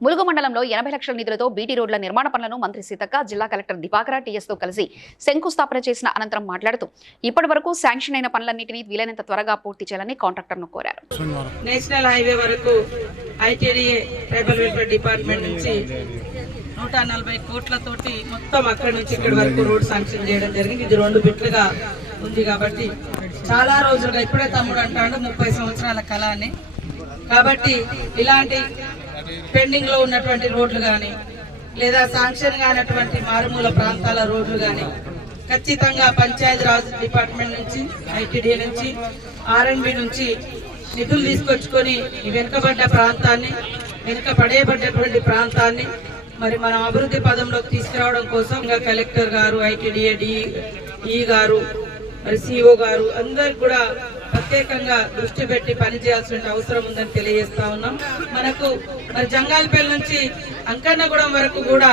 ములుగు మండలంలో ఎనభై లక్షల నిధులతో బీటీ రోడ్ల నిర్మాణ పనులను మంత్రి సీతక్క జిల్లా కలెక్టర్ దివాకర టీఎస్తో కలిసి శంకుస్థాపన చేసిన అనంతరం మాట్లాడుతూ ఇప్పటి వరకు శాంక్షన్ అయిన పనులన్నింటినీ వీలైనంత త్వరగా పూర్తి చేయాలని కాంట్రాక్టర్ను కోరారు. నేషనల్ హైవే వరకు ఐటీడీఏ ట్రైబల్ వెల్ఫేర్ డిపార్ట్మెంట్ నుంచి నూట నలభై కోట్లతోటి మొత్తం అక్కడి నుంచి ఇక్కడి వరకు రోడ్ శాంక్షన్ చేయడం జరిగింది. ఇది రెండు బిట్లుగా ఉంది కాబట్టి చాలా రోజులుగా ఇప్పుడే తమ్ముడు అంటాడు ముప్పై సంవత్సరాల కళ అని. కాబట్టి ఇలాంటి పెండింగ్లో ఉన్నటువంటి రోడ్లు కానీ లేదా శాంక్షన్ కానటువంటి మారుమూల ప్రాంతాల రోడ్లు కానీ ఖచ్చితంగా పంచాయతీ రాజ్ డిపార్ట్మెంట్ నుంచి ఐటీడీ నుంచి ఆర్ఎండ్బి నుంచి నిధులు తీసుకొచ్చుకొని ఈ వెనుకబడ్డ ప్రాంతాన్ని వెనుక పడేయబడ్డటువంటి ప్రాంతాన్ని మరి మనం అభివృద్ధి పదంలోకి తీసుకురావడం కోసం ఇంకా కలెక్టర్ గారు ఐటీడీఏ ఈ గారు మరి సిఓ గారు అందరికి కూడా ప్రత్యేకంగా దృష్టి పెట్టి పనిచేయాల్సిన అవసరం ఉందని తెలియజేస్తా ఉన్నాం. మనకు మరి జంగాలపల్లి నుంచి అంకన్నగూడెం వరకు కూడా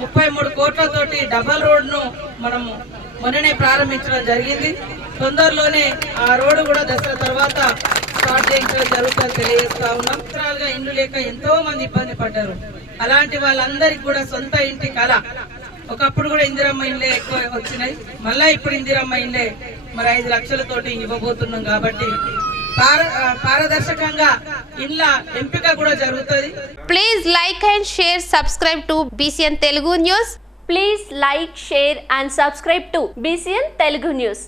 ముప్పై మూడు కోట్లతోటి డబల్ రోడ్ను మనము మొన్ననే ప్రారంభించడం జరిగింది. తొందరలోనే ఆ రోడ్డు కూడా దసరా తర్వాత స్టార్ట్ చేయించడం జరుగుతుందని తెలియజేస్తా ఉన్నాం. సంవత్సరాలుగా ఇండ్లు లేక ఎంతో మంది ఇబ్బంది పడ్డారు. అలాంటి వాళ్ళందరికీ కూడా సొంత ఇంటి కళ. ఒకప్పుడు కూడా ఇందిరమ్మ ఇండ్లే ఎక్కువ వచ్చినాయి. మళ్ళా ఇప్పుడు ఇందిరమ్మ ఇండ్లే మరి ఐదు లక్షలతోటి ఇవ్వబోతున్నాం కాబట్టి పారదర్శకంగా ఇండ్ల ఎంపిక కూడా జరుగుతుంది. Please like and share subscribe to BCN Telugu news please like share and subscribe to BCN Telugu news